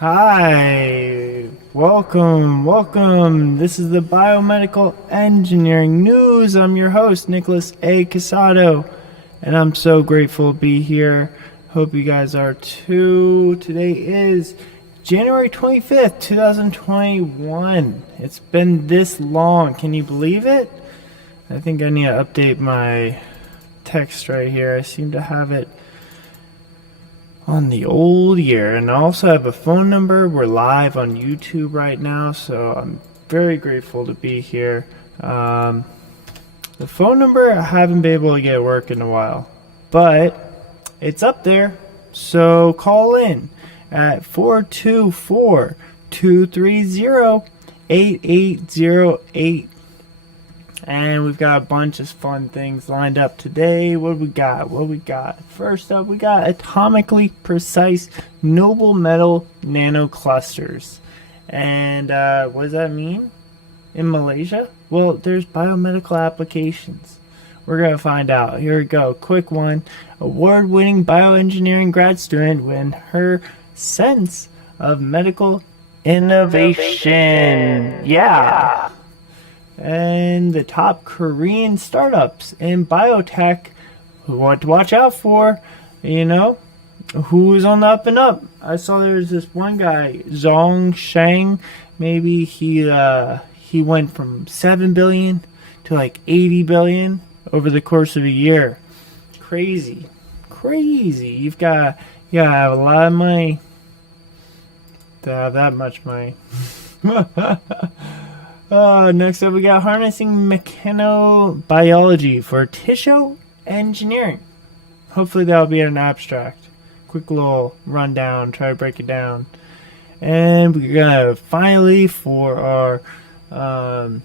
Hi, welcome. This is the Biomedical Engineering News. I'm your host, Nicholas A. Casado, and I'm so grateful to be here. Hope you guys are too. Today is January 25th, 2021. It's been this long. Can you believe it? I think I need to update my text right here. I seem to have it on the old year, and I also have a phone number. We're live on YouTube right now, so I'm very grateful to be here. The phone number I haven't been able to get work in a while, but it's up there, so call in at 424-230-8808. And we've got a bunch of fun things lined up today. What we got? First up, we got atomically precise noble metal nanoclusters. And what does that mean in Malaysia? Well, there's biomedical applications. We're going to find out. Here we go. Quick one. Award-winning bioengineering grad student win her sense of medical innovation. Yeah. And the top Korean startups in biotech, what to watch out for, who's on the up and up. I saw there was this one guy, Zhong Shang. Maybe he went from 7 billion to like 80 billion over the course of a year. Crazy. You've got to have a lot of money to have that much money. Next up, we got harnessing mechanobiology for tissue engineering. Hopefully that'll be an abstract. Quick little rundown, try to break it down. And we got finally for our fun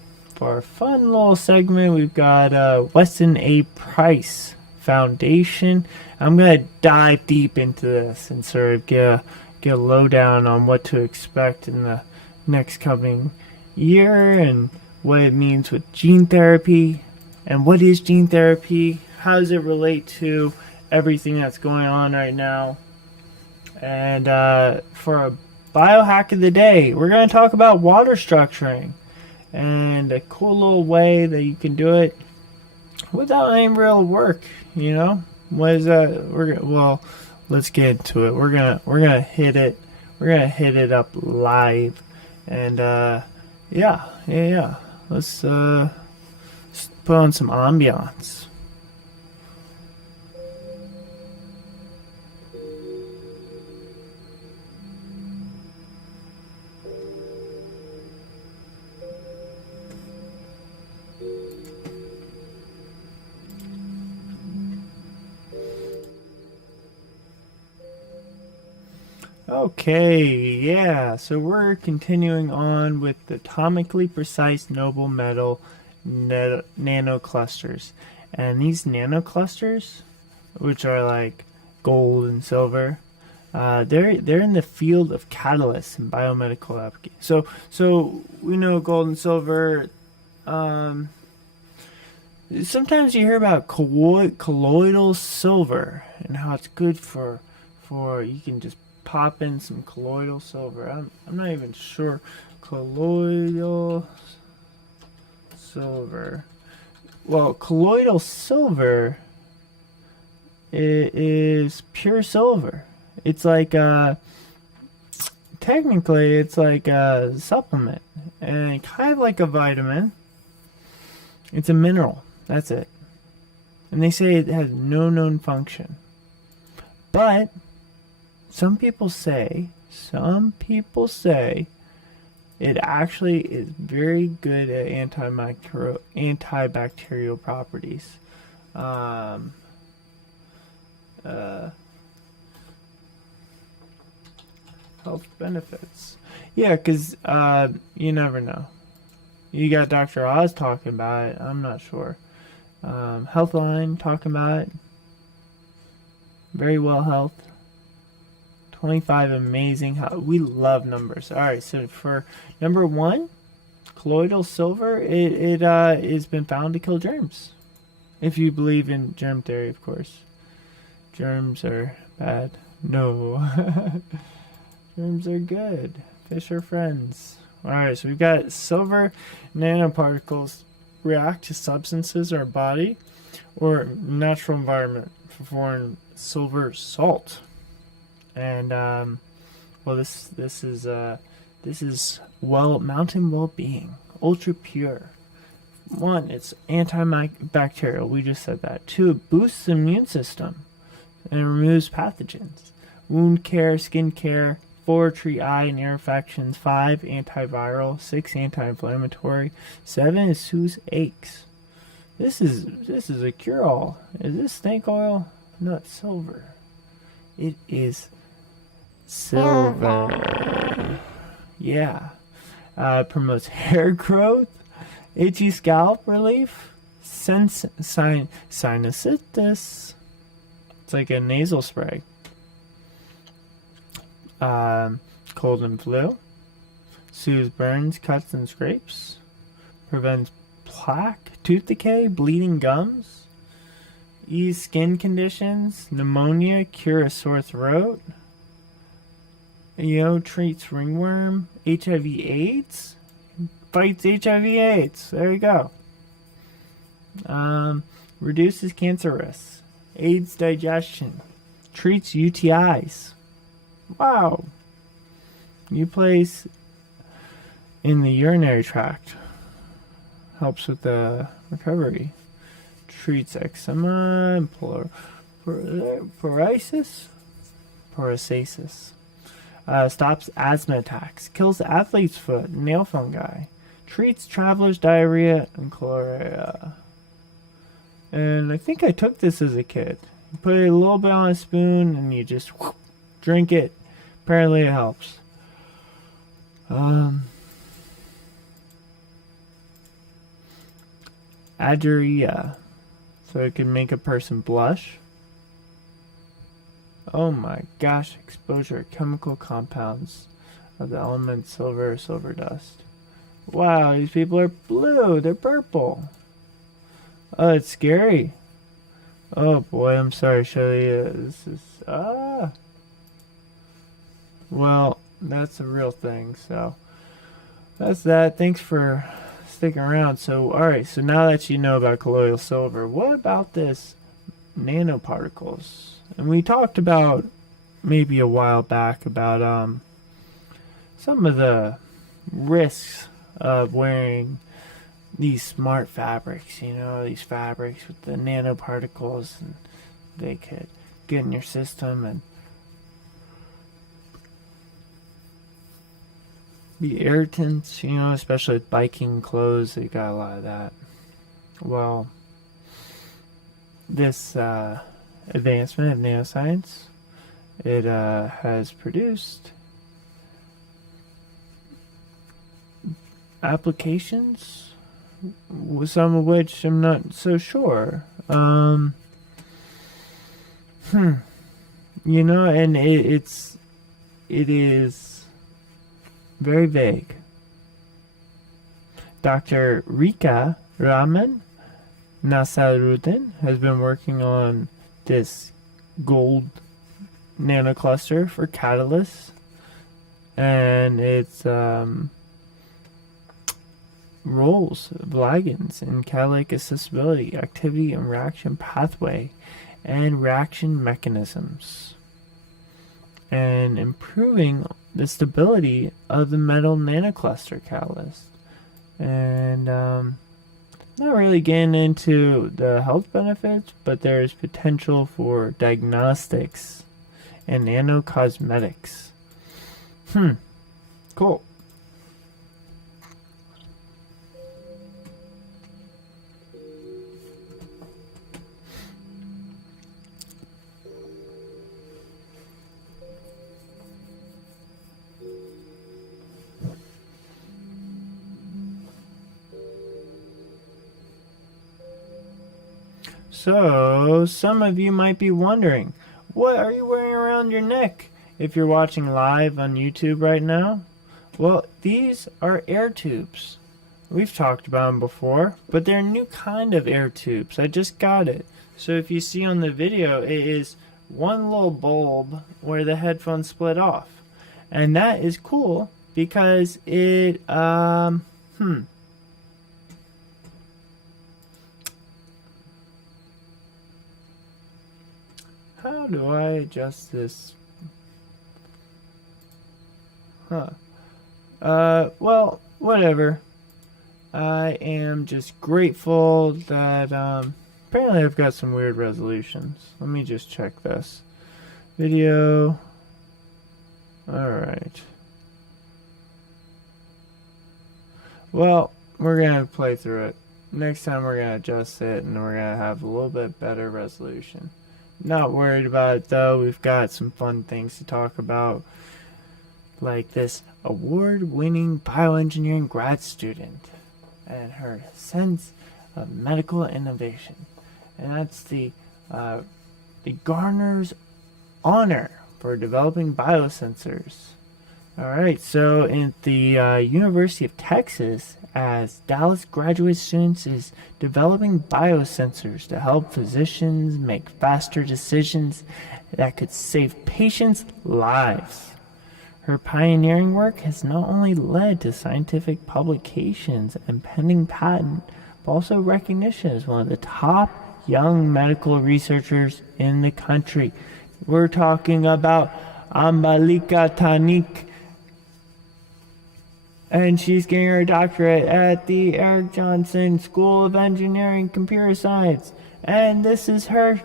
little segment, we've got Weston A. Price Foundation. I'm gonna dive deep into this and sort of get a lowdown on what to expect in the next coming year and what it means with gene therapy, and what is gene therapy, how does it relate to everything that's going on right now. And for a biohack of the day, we're going to talk about water structuring and a cool little way that you can do it without any real work. What is that? Let's get into it. We're gonna hit it up live. And yeah. Let's put on some ambiance. Okay, yeah, so we're continuing on with the atomically precise noble metal nanoclusters. And these nanoclusters, which are like gold and silver, they're in the field of catalysts and biomedical applications. So we know gold and silver. Sometimes you hear about colloidal silver and how it's good for you can just pop in some colloidal silver. I'm not even sure. Colloidal silver. Well, colloidal silver is pure silver. It's like technically it's like a supplement and kind of like a vitamin. It's a mineral. That's it. And they say it has no known function. But some people say it actually is very good at antibacterial properties. Health benefits. Yeah, because you never know. You got Dr. Oz talking about it. I'm not sure. Healthline talking about it. Very well health. 25 amazing. We love numbers. All right, so for number 1, colloidal silver, it has been found to kill germs. If you believe in germ theory, of course. Germs are bad. No. Germs are good. Fish are friends. Alright, so we've got silver nanoparticles react to substances in our body or natural environment for forming silver salt. And well, this is mountain well-being, ultra pure. 1, it's antibacterial. We just said that. 2, it boosts the immune system and removes pathogens. Wound care, skin care. 4, treat eye and ear infections. 5, antiviral. 6, anti-inflammatory. 7 is soothes aches. This is a cure-all. Is this snake oil? No, it's silver. It is silver. Yeah. Promotes hair growth, itchy scalp relief, sinusitis. It's like a nasal spray. Cold and flu. Soothes burns, cuts, and scrapes. Prevents plaque, tooth decay, bleeding gums. Ease skin conditions, pneumonia, cure a sore throat. Treats ringworm, HIV/AIDS. Fights HIV/AIDS. There you go. Reduces cancer risks. Aids digestion. Treats UTIs. Wow. New place in the urinary tract. Helps with the recovery. Treats eczema and psoriasis. Stops asthma attacks. Kills athlete's foot, nail fungi. Treats traveler's diarrhea and cholera. And I think I took this as a kid. You put it a little bit on a spoon and you just drink it. Apparently it helps. Adjuria. So it can make a person blush. Oh my gosh, exposure to chemical compounds of the element silver or silver dust. Wow, these people are blue, they're purple. Oh, it's scary. Oh boy, I'm sorry, Shelly. This is well, that's a real thing, so that's that. Thanks for sticking around. So alright, so now that you know about colloidal silver, what about this nanoparticles? And we talked about maybe a while back about some of the risks of wearing these smart fabrics, these fabrics with the nanoparticles, and they could get in your system and be irritants, especially with biking clothes. They got a lot of that. Well, this advancement of nanoscience, it has produced applications, some of which I'm not so sure. And it is very vague. Dr. Rika Raman Nasaruddin has been working on this gold nanocluster for catalysts, and its roles of ligands in catalytic accessibility, activity and reaction pathway, and reaction mechanisms, and improving the stability of the metal nanocluster catalyst. And not really getting into the health benefits, but there's potential for diagnostics and nanocosmetics. Cool. So, some of you might be wondering, what are you wearing around your neck if you're watching live on YouTube right now? Well, these are air tubes. We've talked about them before, but they're a new kind of air tubes. I just got it. So if you see on the video, it is one little bulb where the headphones split off. And that is cool because it, how do I adjust this? Well, whatever. I am just grateful that, apparently I've got some weird resolutions. Let me just check this. Video. Alright. Well, we're going to play through it. Next time we're going to adjust it and we're going to have a little bit better resolution. Not worried about it though. We've got some fun things to talk about. Like this award-winning bioengineering grad student and her sense of medical innovation. And that's the Garner's honor for developing biosensors. Alright, so in the University of Texas, as Dallas graduate students is developing biosensors to help physicians make faster decisions that could save patients' lives. Her pioneering work has not only led to scientific publications and pending patent, but also recognition as one of the top young medical researchers in the country. We're talking about Ambalika Tanik, and she's getting her doctorate at the Eric Johnson School of Engineering Computer Science. And this is her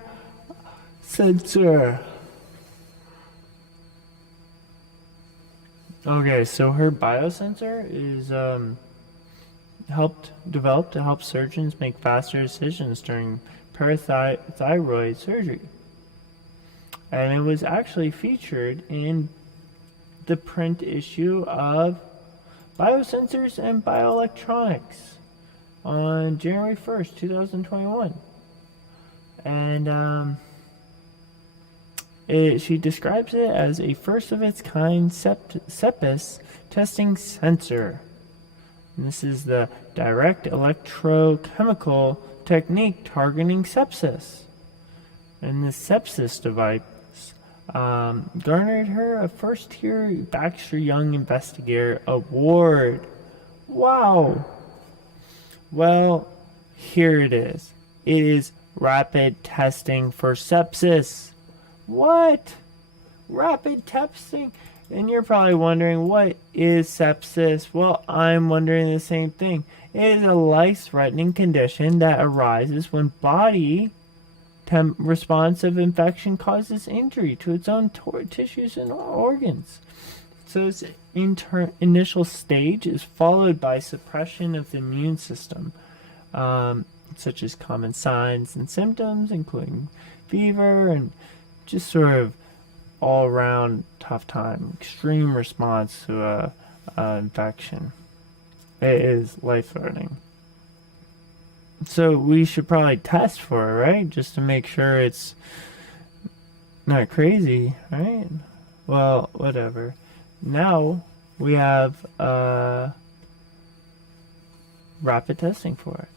sensor. Okay, so her biosensor is developed to help surgeons make faster decisions during parathyroid surgery. And it was actually featured in the print issue of Biosensors and Bioelectronics on January 1st, 2021. And she describes it as a first-of-its-kind sepsis testing sensor. And this is the direct electrochemical technique targeting sepsis. And the sepsis device garnered her a first-tier Baxter Young Investigator Award. Wow! Well, here it is. It is rapid testing for sepsis. What? Rapid testing? And you're probably wondering, what is sepsis? Well, I'm wondering the same thing. It is a life-threatening condition that arises when body response of infection causes injury to its own tissues and organs. So its initial stage is followed by suppression of the immune system, such as common signs and symptoms, including fever and just sort of all-around tough time, extreme response to a infection. It is life-threatening. So we should probably test for it, right? Just to make sure it's not crazy, right? Well, whatever. Now we have rapid testing for it.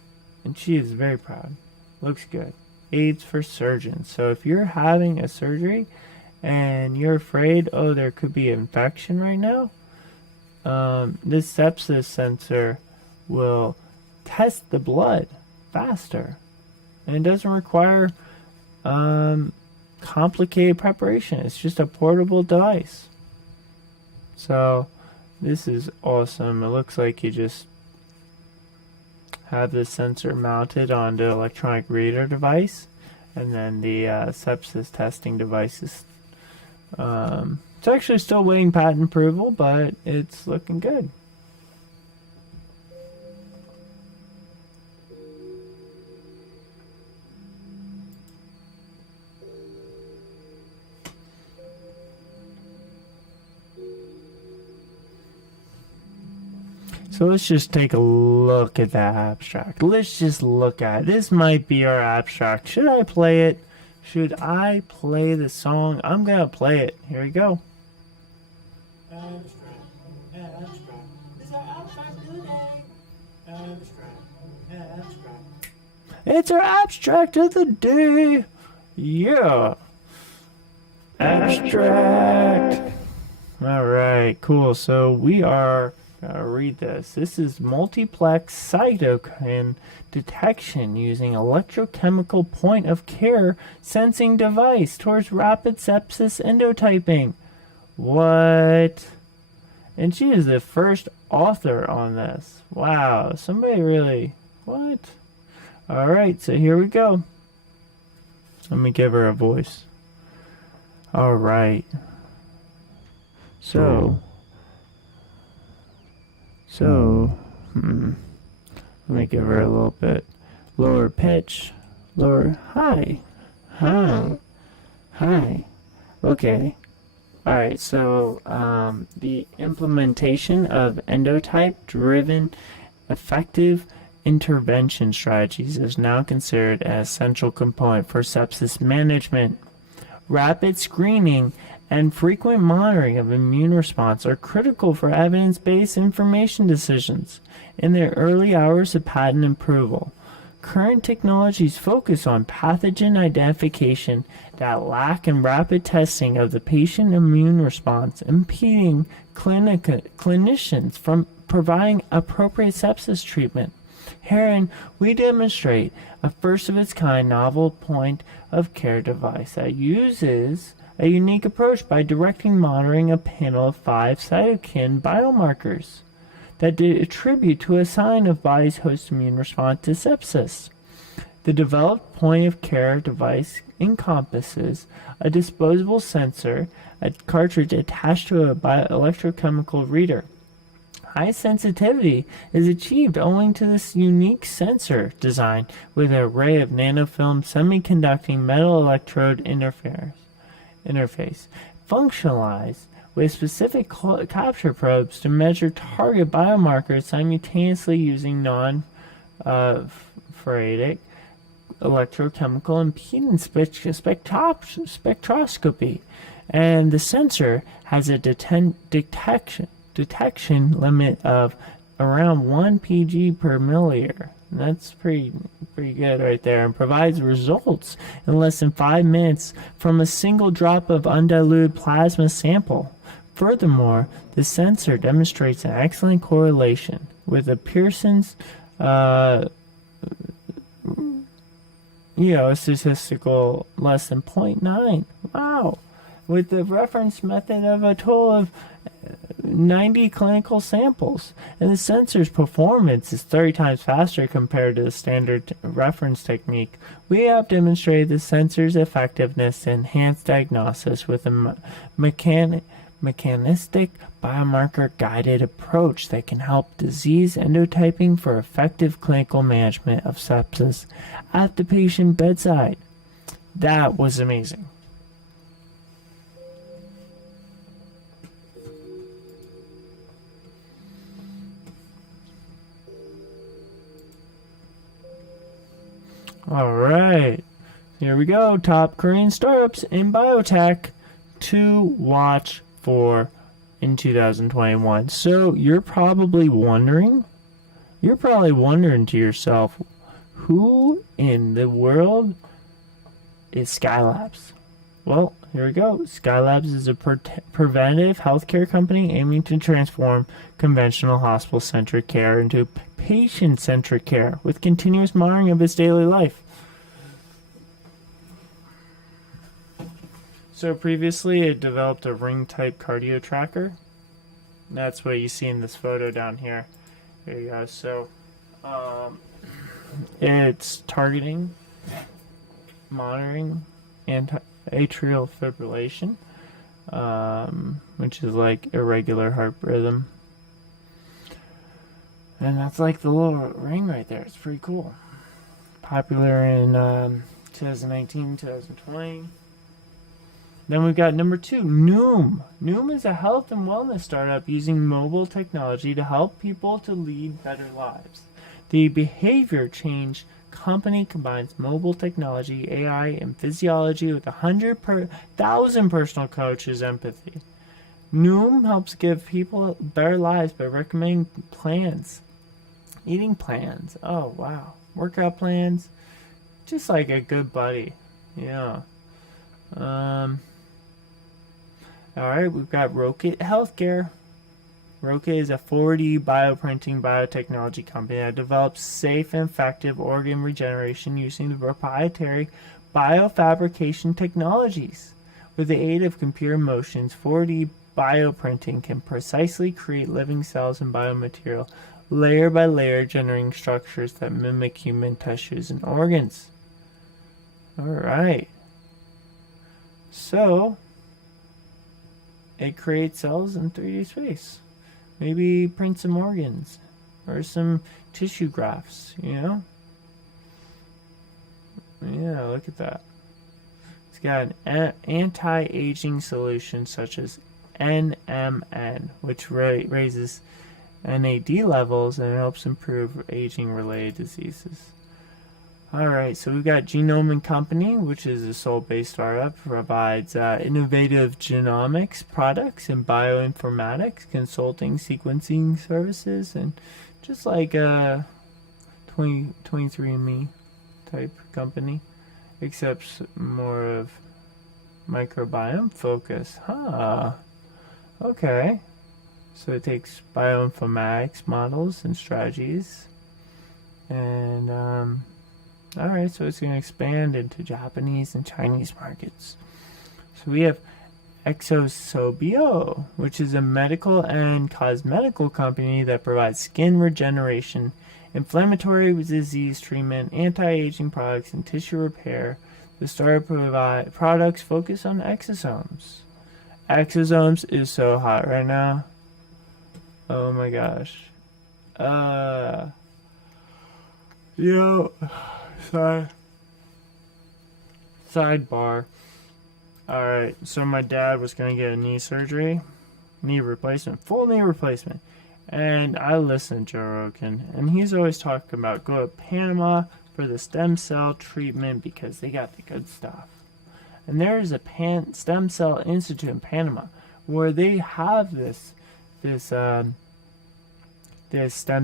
And she is very proud. Looks good. AIDS for surgeons. So if you're having a surgery and you're afraid, oh, there could be an infection right now, this sepsis sensor will test the blood faster, and it doesn't require complicated preparation. It's just a portable device. So this is awesome. It looks like you just have the sensor mounted on the electronic reader device, and then the sepsis testing device is it's actually still waiting patent approval, but it's looking good. So let's just take a look at that abstract. Let's just look at it. This might be our abstract. Should I play it? Should I play the song? I'm going to play it. Here we go. Abstract. Abstract. It's our abstract today. Abstract. Abstract. It's our abstract of the day. Yeah. Abstract. All right, cool. So we are gonna read this. This is multiplex cytokine detection using electrochemical point of care sensing device towards rapid sepsis endotyping. What? And she is the first author on this. Wow, somebody really. What? All right, so here we go. Let me give her a voice. All right. So, let me give her a little bit lower pitch. Lower, hi. Okay. Alright, so the implementation of endotype-driven effective intervention strategies is now considered an essential component for sepsis management. Rapid screening and frequent monitoring of immune response are critical for evidence-based information decisions in the early hours of patent approval. Current technologies focus on pathogen identification that lack in rapid testing of the patient immune response, impeding clinicians from providing appropriate sepsis treatment. Herein, we demonstrate a first-of-its-kind novel point-of-care device that uses a unique approach by directing monitoring a panel of 5 cytokine biomarkers that attribute to a sign of body's host immune response to sepsis. The developed point-of-care device encompasses a disposable sensor, a cartridge attached to a electrochemical reader. High sensitivity is achieved owing to this unique sensor design with an array of nanofilm semiconducting metal electrode interface, functionalized with specific capture probes to measure target biomarkers simultaneously using non-ferritic electrochemical impedance spectroscopy. And the sensor has a detection limit of around 1 pg per milliliter. That's pretty good right there, and provides results in less than 5 minutes from a single drop of undiluted plasma sample. Furthermore, the sensor demonstrates an excellent correlation with a Pearson's statistical less than 0.9. Wow. With the reference method of a total of 90 clinical samples. And the sensor's performance is 30 times faster compared to the standard reference technique. We have demonstrated the sensor's effectiveness to enhance diagnosis with a mechanistic biomarker-guided approach that can help disease endotyping for effective clinical management of sepsis at the patient bedside. That was amazing. All right, here we go. Top Korean startups in biotech to watch for in 2021. So you're probably wondering to yourself, who in the world is Skylabs? Well, here we go. Skylabs is a preventative healthcare company aiming to transform conventional hospital-centric care into patient-centric care with continuous monitoring of its daily life. So previously it developed a ring-type cardio tracker. That's what you see in this photo down here. There you go. So it's targeting, monitoring, atrial fibrillation, which is like irregular heart rhythm. And that's like the little ring right there. It's pretty cool. Popular in 2019, 2020. Then we've got number 2, Noom. Noom is a health and wellness startup using mobile technology to help people to lead better lives. The behavior change company combines mobile technology, AI, and physiology with 100,000 personal coaches' empathy. Noom helps give people better lives by recommending plans, eating plans. Oh, wow. Workout plans. Just like a good buddy. Yeah. Alright, we've got Rocket Healthcare. Rocket is a 4D bioprinting biotechnology company that develops safe and effective organ regeneration using the proprietary biofabrication technologies. With the aid of computer motions, 4D bioprinting can precisely create living cells and biomaterial layer by layer, generating structures that mimic human tissues and organs. Alright. So, it creates cells in 3D space. Maybe print some organs or some tissue grafts, you know? Yeah, look at that. It's got an anti-aging solution such as NMN, which raises NAD levels and helps improve aging-related diseases. Alright, so we've got Genome & Company, which is a Seoul-based startup, provides innovative genomics products and bioinformatics, consulting, sequencing services, and just like a 23andMe type company, except more of microbiome focus. Huh. Okay. So it takes bioinformatics models and strategies, and alright, so it's going to expand into Japanese and Chinese markets. So we have Exosobio, which is a medical and cosmetical company that provides skin regeneration, inflammatory disease treatment, anti-aging products, and tissue repair. The startup provide products focused on exosomes. Exosomes is so hot right now. Oh my gosh. You know, sidebar. Alright, so my dad was going to get a knee surgery, knee replacement, full knee replacement. And I listened to Joe Rogan, and he's always talking about go to Panama for the stem cell treatment because they got the good stuff. And there is a stem cell institute in Panama where they have this stem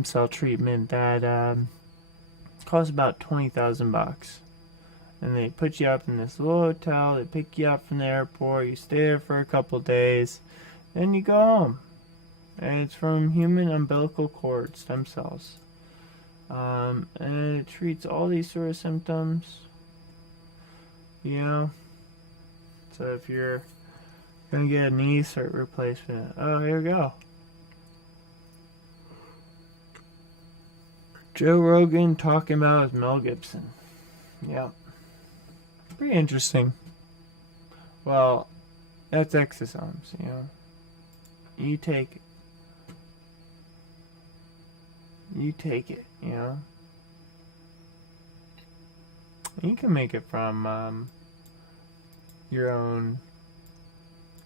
cell treatment that costs about $20,000. And they put you up in this little hotel, they pick you up from the airport, you stay there for a couple days, then you go home. And it's from human umbilical cord stem cells. And it treats all these sort of symptoms, you know. So if you're gonna get a knee replacement, oh, here we go. Joe Rogan talking about Mel Gibson. Yep. Pretty interesting. Well, that's exosomes, you know. You take it, you know. You can make it from your own.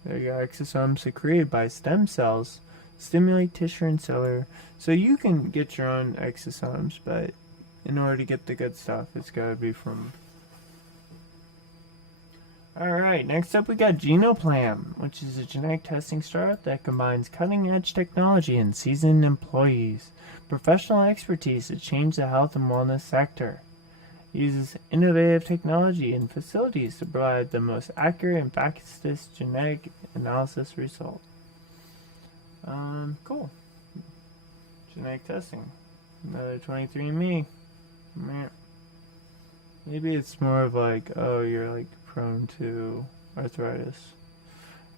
There you go. Exosomes are created by stem cells, stimulate tissue and cellular. So you can get your own exosomes, but in order to get the good stuff, it's got to be from. Alright, next up we got Genoplam, which is a genetic testing startup that combines cutting-edge technology and seasoned employees, professional expertise to change the health and wellness sector. It uses innovative technology and facilities to provide the most accurate and fastest genetic analysis result. Cool. Genetic testing. Another 23andMe. Maybe it's more of like, oh, you're like prone to arthritis.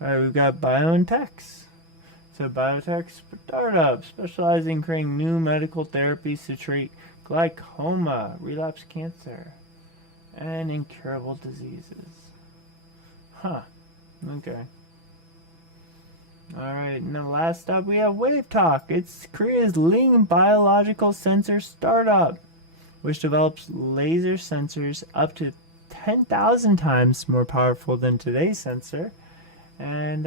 Alright, we've got BioNTech. It's a biotech startup specializing in creating new medical therapies to treat glaucoma, relapse cancer, and incurable diseases. Huh. Okay. Alright, and then last up we have WaveTalk. It's Korea's leading biological sensor startup, which develops laser sensors up to 10,000 times more powerful than today's sensor. And,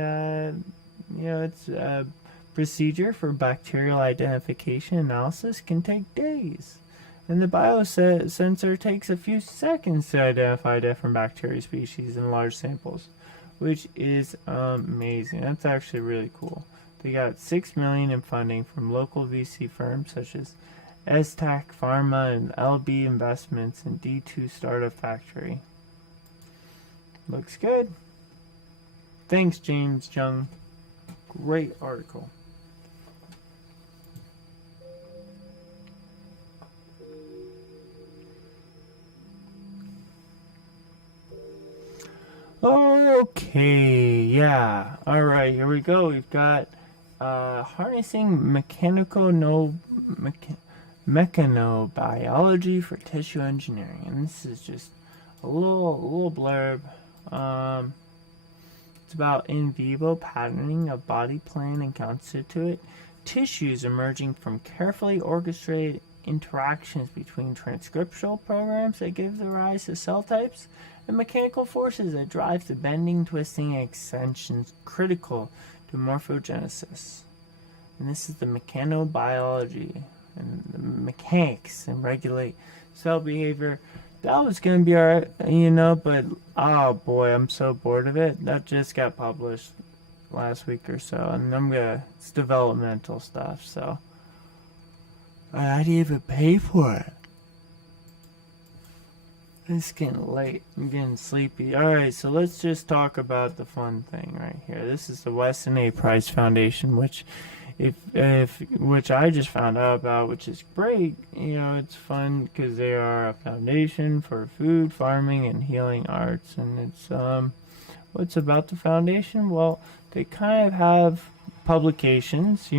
it's a procedure for bacterial identification analysis can take days. And the biosensor takes a few seconds to identify different bacteria species in large samples, which is amazing. That's actually really cool. They got $6 million in funding from local VC firms such as Aztec Pharma and LB Investments and D2 Startup Factory. Looks good. Thanks, James Jung. Great article. Okay, yeah. Alright, here we go. We've got harnessing mechanobiology for tissue engineering. And this is just a little blurb. It's about in vivo patterning of body plan and constituent tissues emerging from carefully orchestrated interactions between transcriptional programs that give the rise to cell types and mechanical forces that drive the bending, twisting, and extensions critical to morphogenesis. And this is the mechanobiology and the mechanics and regulate cell behavior. That was going to be alright, but oh boy, I'm so bored of it. That just got published last week or so, and it's developmental stuff, so I didn't even pay for it. It's getting late. I'm getting sleepy. Alright, so let's just talk about the fun thing right here. This is the Weston A. Price Foundation, which which I just found out about, which is great. It's fun because they are a foundation for food, farming, and healing arts. And it's what's about the foundation? Well, they kind of have publications.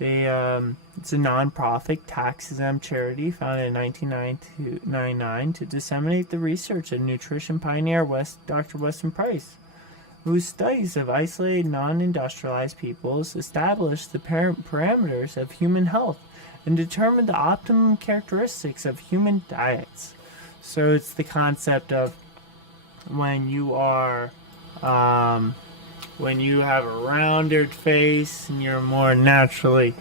It's a non-profit, tax-exempt charity founded in 1999 to disseminate the research of nutrition pioneer Dr. Weston Price, whose studies of isolated, non-industrialized peoples established the parameters of human health and determined the optimum characteristics of human diets. So it's the concept of when you have a rounded face and you're more naturally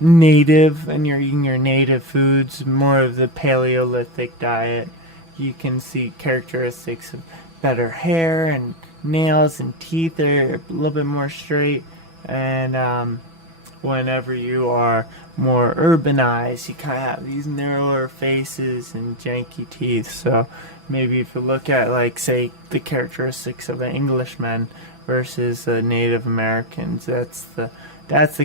native and you're eating your native foods, more of the Paleolithic diet, you can see characteristics of better hair and nails and teeth are a little bit more straight. And whenever you are more urbanized, you kind of have these narrower faces and janky teeth. So maybe if you look at, like, say, the characteristics of an Englishman versus Native Americans, that's the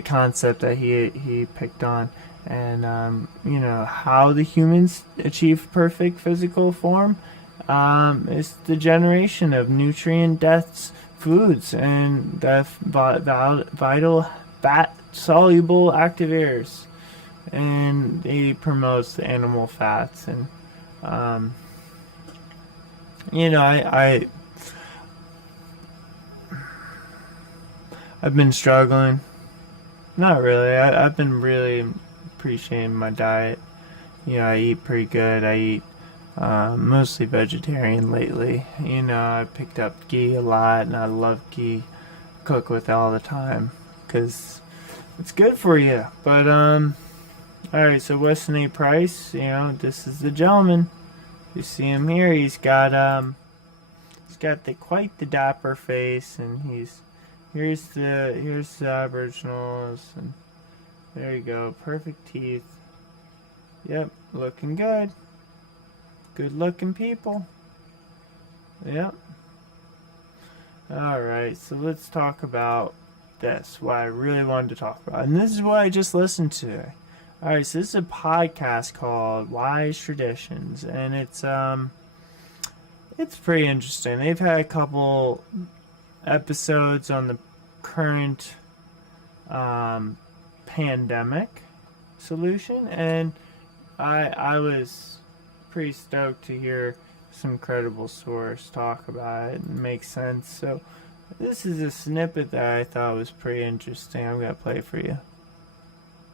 concept that he picked on. And how the humans achieve perfect physical form is the generation of nutrient-dense foods and vital fat-soluble activators, and he promotes the animal fats. And I've been struggling. Not really. I've been really appreciating my diet. I eat pretty good. I eat mostly vegetarian lately. I picked up ghee a lot, and I love ghee. Cook with it all the time because it's good for you. But alright, so Weston A. Price, this is the gentleman. You see him here. He's got quite the dapper face, and here's the Aboriginals, and there you go, perfect teeth. Yep, looking good. Good looking people. Yep. Alright, so let's talk about this, what I really wanted to talk about. And this is what I just listened to. Alright, so this is a podcast called Wise Traditions, and it's pretty interesting. They've had a couple episodes on the current pandemic solution, and I was pretty stoked to hear some credible source talk about it and make sense. So this is a snippet that I thought was pretty interesting. I'm going to play for you.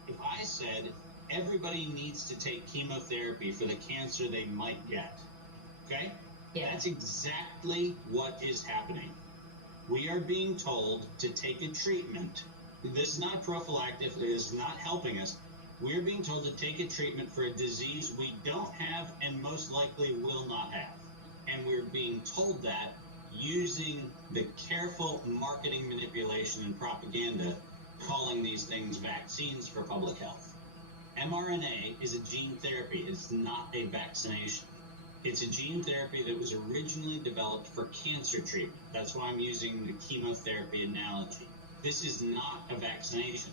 If I said everybody needs to take chemotherapy for the cancer they might get, okay? Yeah. That's exactly what is happening. We are being told to take a treatment. This is not prophylactic. It is not helping us. We're being told to take a treatment for a disease we don't have and most likely will not have. And we're being told that using the careful marketing manipulation and propaganda, calling these things vaccines for public health. mRNA is a gene therapy. It's not a vaccination. It's a gene therapy that was originally developed for cancer treatment. That's why I'm using the chemotherapy analogy. This is not a vaccination.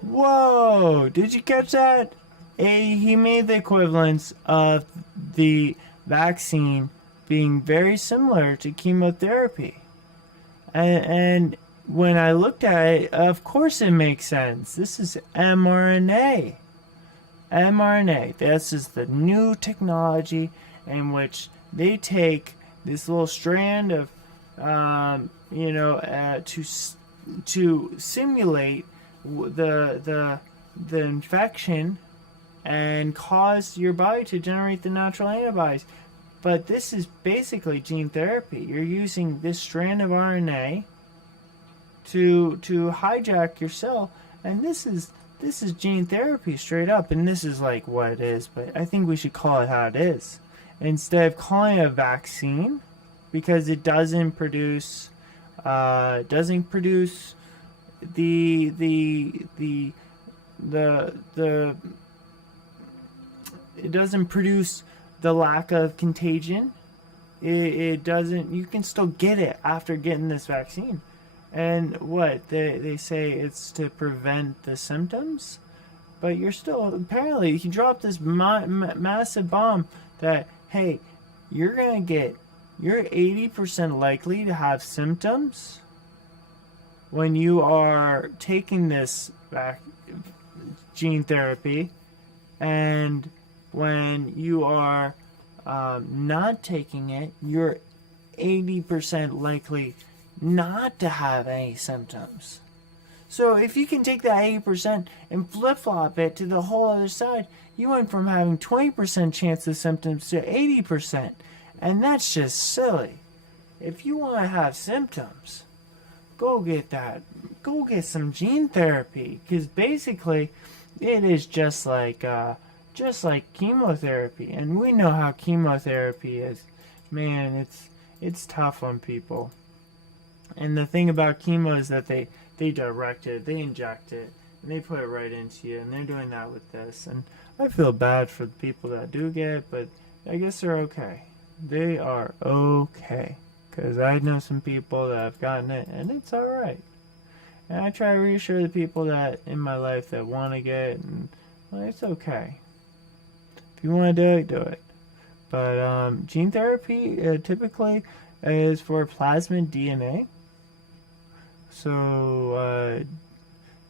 Whoa! Did you catch that? He made the equivalence of the vaccine being very similar to chemotherapy. And when I looked at it, of course it makes sense. This is mRNA. mRNA. This is the new technology in which they take this little strand of, to simulate the infection and cause your body to generate the natural antibodies. But this is basically gene therapy. You're using this strand of RNA to hijack your cell, and this is gene therapy straight up. And this is like what it is, but I think we should call it how it is instead of calling it a vaccine, because it doesn't produce it doesn't produce the lack of contagion. It doesn't. You can still get it after getting this vaccine. And what they say it's to prevent the symptoms, but you're still, apparently you can drop this massive bomb that, hey, you're 80% likely to have symptoms when you are taking this gene therapy, and when you are not taking it, you're 80% likely not to have any symptoms. So if you can take that 80% and flip-flop it to the whole other side, you went from having 20% chance of symptoms to 80%. And that's just silly. If you want to have symptoms, go get that. Go get some gene therapy, because basically it is just like chemotherapy, and we know how chemotherapy is. Man, it's tough on people. And the thing about chemo is that they direct it, they inject it, and they put it right into you, and they're doing that with this. And I feel bad for the people that do get it, but I guess they're okay. They are okay, because I know some people that have gotten it, and it's alright. And I try to reassure the people that in my life that want to get it, and well, it's okay. If you want to do it, do it. But gene therapy typically is for plasmid DNA. So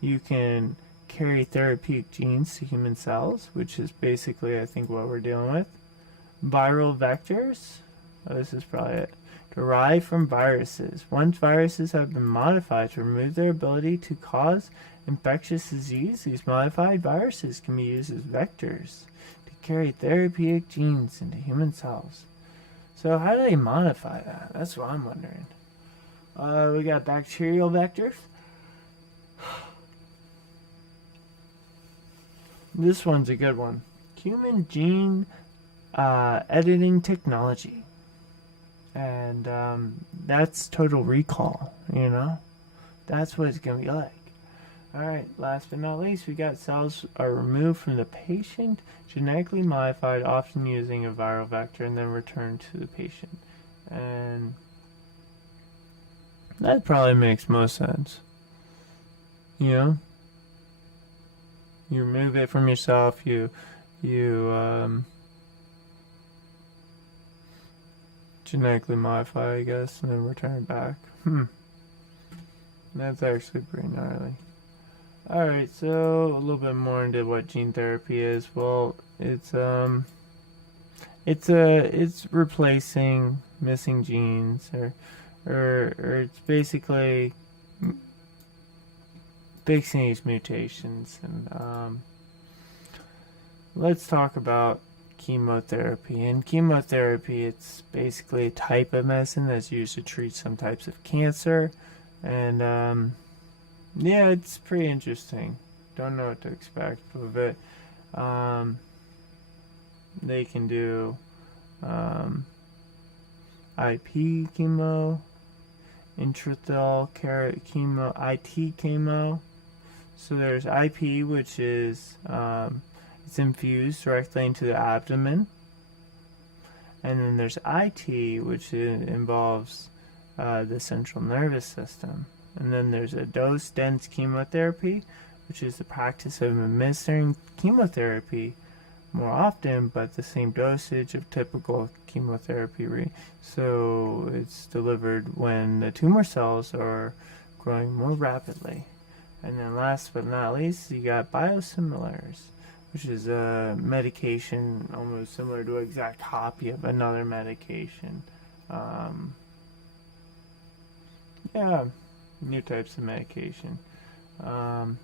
you can carry therapeutic genes to human cells, which is basically, I think, what we're dealing with. Viral vectors. Oh, this is probably it. Derived from viruses. Once viruses have been modified to remove their ability to cause infectious disease, these modified viruses can be used as vectors to carry therapeutic genes into human cells. So how do they modify that? That's what I'm wondering. We got bacterial vectors. This one's a good one. Human gene editing technology. And that's Total Recall, you know? That's what it's going to be like. Alright, last but not least, we got cells are removed from the patient, genetically modified, often using a viral vector, and then returned to the patient. And that probably makes most sense. You know? You remove it from yourself, you genetically modify, I guess, and then return it back. That's actually pretty gnarly. Alright, so a little bit more into what gene therapy is. Well, it's replacing missing genes, or it's basically fixing these mutations. And let's talk about chemotherapy. In chemotherapy, it's basically a type of medicine that's used to treat some types of cancer. And yeah, it's pretty interesting. Don't know what to expect of it. They can do IP chemo, intrathecal chemo, IT chemo. So there's IP, which is it's infused directly into the abdomen, and then there's IT, which involves the central nervous system, and then there's a dose-dense chemotherapy, which is the practice of administering chemotherapy more often, but the same dosage of typical chemotherapy. So it's delivered when the tumor cells are growing more rapidly. And then last but not least, you got biosimilars, which is a medication almost similar to an exact copy of another medication. Yeah, new types of medication. And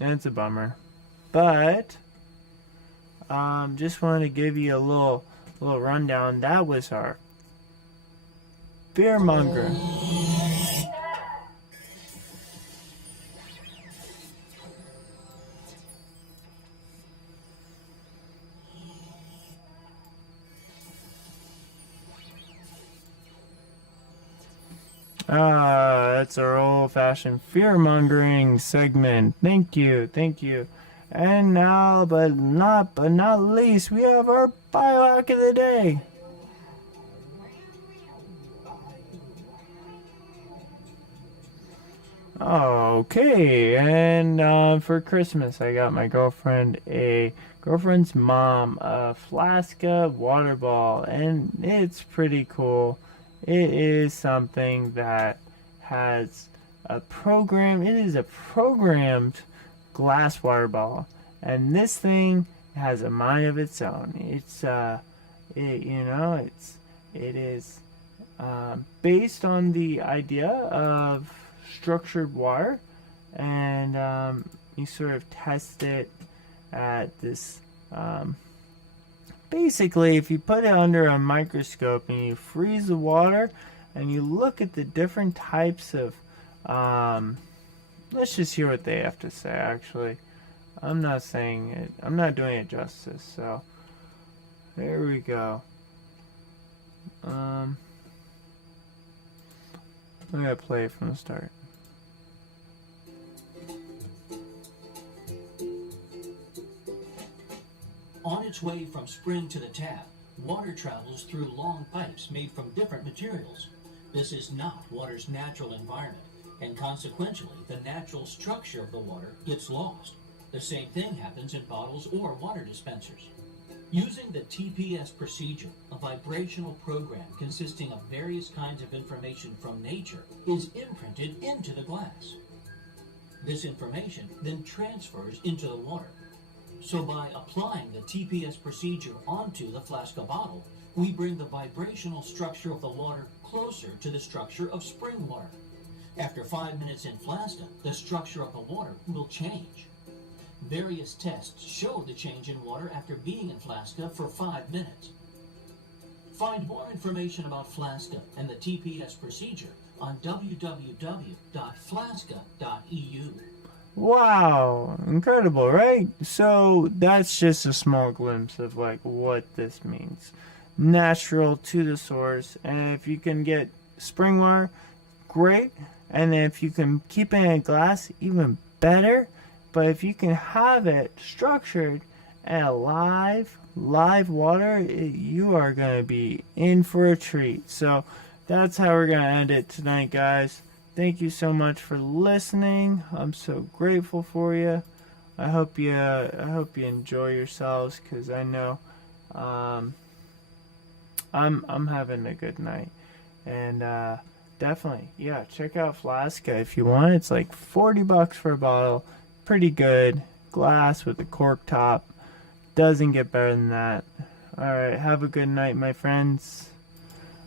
it's a bummer. But just wanted to give you a little rundown. That was our fear monger. That's our old-fashioned fear-mongering segment. Thank you. And now, but not least, we have our biohack of the day. Okay, and for Christmas, I got my girlfriend's mom a Flaska water ball, and it's pretty cool. It is something that has a program. It is a programmed glass water bottle, and this thing has a mind of its own. It is based on the idea of structured water, and you sort of test it at this. Basically, if you put it under a microscope and you freeze the water and you look at the different types of, let's just hear what they have to say. Actually, I'm not doing it justice. So there we go. I'm gonna play it from the start. On its way from spring to the tap, water travels through long pipes made from different materials. This is not water's natural environment, and consequently, the natural structure of the water gets lost. The same thing happens in bottles or water dispensers. Using the TPS procedure, a vibrational program consisting of various kinds of information from nature is imprinted into the glass. This information then transfers into the water. So by applying the TPS procedure onto the Flaska bottle, we bring the vibrational structure of the water closer to the structure of spring water. After 5 minutes in Flaska, the structure of the water will change. Various tests show the change in water after being in Flaska for 5 minutes. Find more information about Flaska and the TPS procedure on www.flaska.eu. Wow, incredible, right? So that's just a small glimpse of like what this means. Natural to the source, and if you can get spring water, great. And if you can keep it in a glass, even better. But if you can have it structured and live water, you are going to be in for a treat. So that's how we're going to end it tonight, guys. Thank you so much for listening. I'm so grateful for you. I hope you enjoy yourselves, because I know I'm having a good night. And definitely, yeah, check out Flaska if you want. It's like $40 for a bottle. Pretty good. Glass with a cork top. Doesn't get better than that. Alright, have a good night, my friends.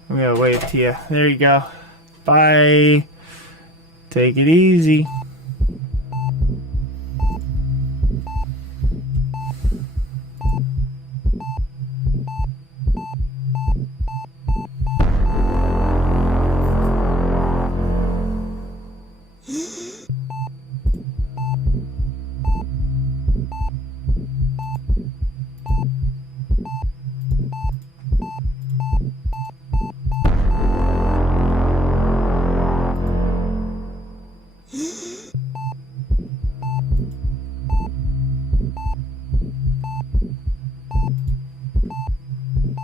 I'm gonna wave to you. There you go. Bye. Take it easy.